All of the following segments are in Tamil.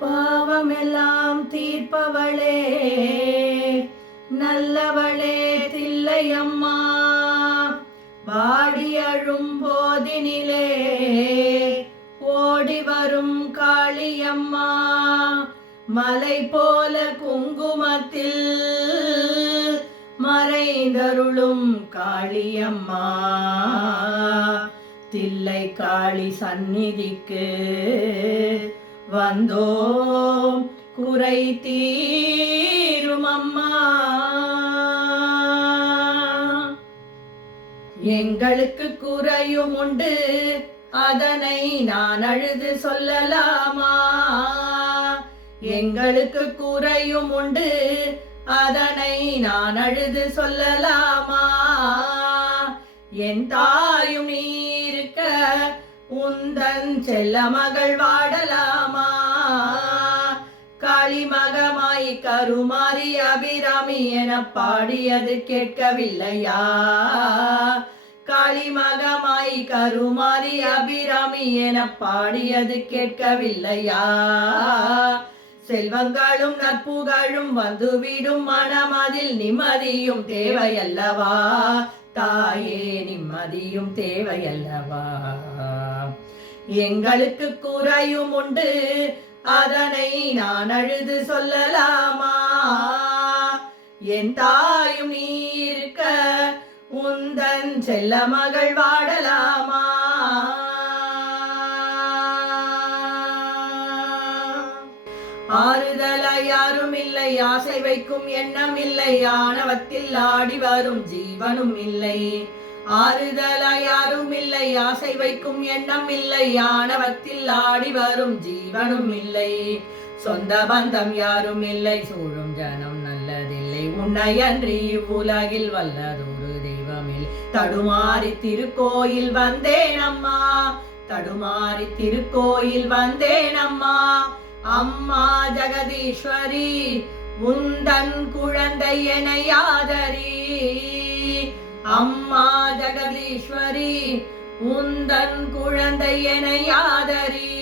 பாவமெல்லாம் தீர்ப்பவளே நல்லவளே தில்லையம்மா. வாடி அழும் போதினிலே ஓடி வரும் காளியம்மா. மலை போல குங்குமத்தில் மறைந்தருளும் காளியம்மா. தில்லை காளி சந்நிதிக்கு வந்தோம். குறை தீரும் அம்மா எங்களுக்கு குறையும் உண்டு. அதனை நான் அழுது சொல்லலாமா? எங்களுக்கு குறையும் உண்டு. அதனை நான் அழுது சொல்லலாமா? என் தாயும் நீ இருக்க. உந்தன் செல்ல மகள் வாடலா. காளிமகமாய் கருமாரி அபிராமி என பாடியது கேட்கவில்லையா? காளி மகமாய் கருமாரி அபிராமி என பாடியது கேட்கவில்லையா? செல்வங்களும் நட்புகளும் வந்துவிடும் மனமதில் நிம்மதியும் தேவையல்லவா? தாயே நிம்மதியும் தேவையல்லவா? எங்களுக்கு குறையும் உண்டு. அதனை நான் அழுது சொல்லலாமா? என் தாயும் நீ இருக்க உந்தன் செல்ல மகள் வாடலாமா? ஆறுதலாய் யாரும் இல்லை ஆசை வைக்கும் எண்ணம் இல்லை ஆணவத்தில் ஆடி வரும் ஜீவனும் இல்லை. ஆறுதலாய் யாரும் இல்லை ஆசை வைக்கும் எண்ணம் இல்லை ஆணவத்தில் ஆடி வரும் ஜீவனும் இல்லை. சொந்த பந்தம் யாரும் இல்லை சூழும் ஜனம் நல்லதில்லை. உன்னை அன்றி இவ்வுலகில் வல்லதொரு தெய்வமில். தடுமாறி திருக்கோயில் வந்தேன் அம்மா தடுமாறி திருக்கோயில் வந்தேன் அம்மா. அம்மா ஜெகதீஸ்வரி உந்தன் குழந்தை என யாதரி ஜெகதீஸ்வரி உந்தன் குழந்தை என யாதரி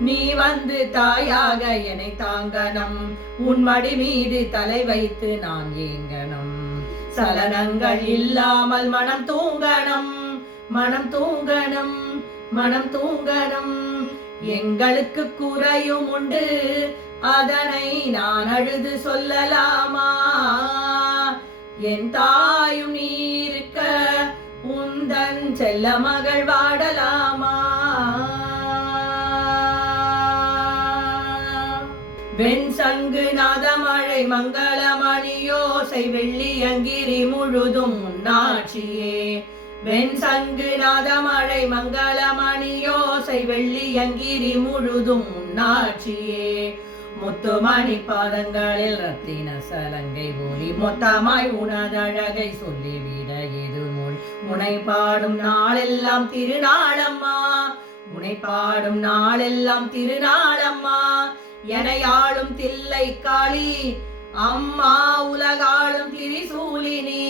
நீ வந்து தாயாக என்னை தாங்கனம் உன் மடி மீது தலை வைத்து நான் ஏங்கனம் சலனங்கள் இல்லாமல் மனம் தூங்கணும். மனம் தூங்கணும். மனம் தூங்கணும். எங்களுக்கு குறையும் உண்டு. அதனை நான் அழுது சொல்லலாமா? என் தாயும் நீருக்க இருக்க செல்ல மகள் வாடலாமா? வெண் சங்கு நாதமழை மங்களமணியோசை வெள்ளியங்கிரி முழுதும் உன்னாட்சியே. வெண் சங்கு நாதமழை மங்களமணியோசை வெள்ளியங்கிரி முழுதும் உன்னாட்சியே. முத்துமணி பாதங்களில் ரத்தின சலங்கை ஒளி மொத்தமாய் உனதழகை சொல்லிவிட எது முனை பாடும் நாளெல்லாம் திருநாளம்மா. முனை பாடும் நாளெல்லாம் திருநாளம்மா. எனையாளும் தில்லை காளி அம்மா உலகாளும் திரிசூலினி.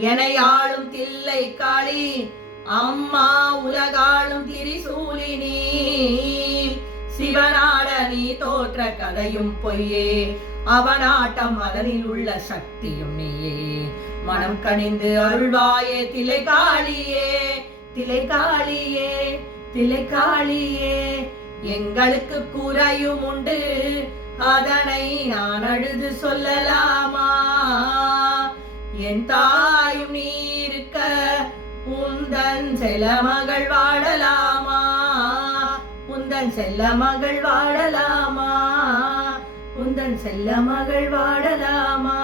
எனையாளும் தில்லை காளி அம்மா உலகாளும் திரிசூலினி. சிவனாட நீ தோற்ற கதையும் பொய்யே அவனாட்டம் அதனில் உள்ள சக்தியும் நீயே. மனம் கனிந்து அருள்வாயே திலை காளியே திலை காளியே திலை காளியே எங்களுக்கு குறையும் உண்டு அதனை நான் அழுது சொல்லலாமா? என் தாயும் நீருக்க உந்தன் செல மகள் வாடலாமா உந்தன் செல்ல மகள் வாடலாமா உந்தன் செல்ல மகள் வாடலாமா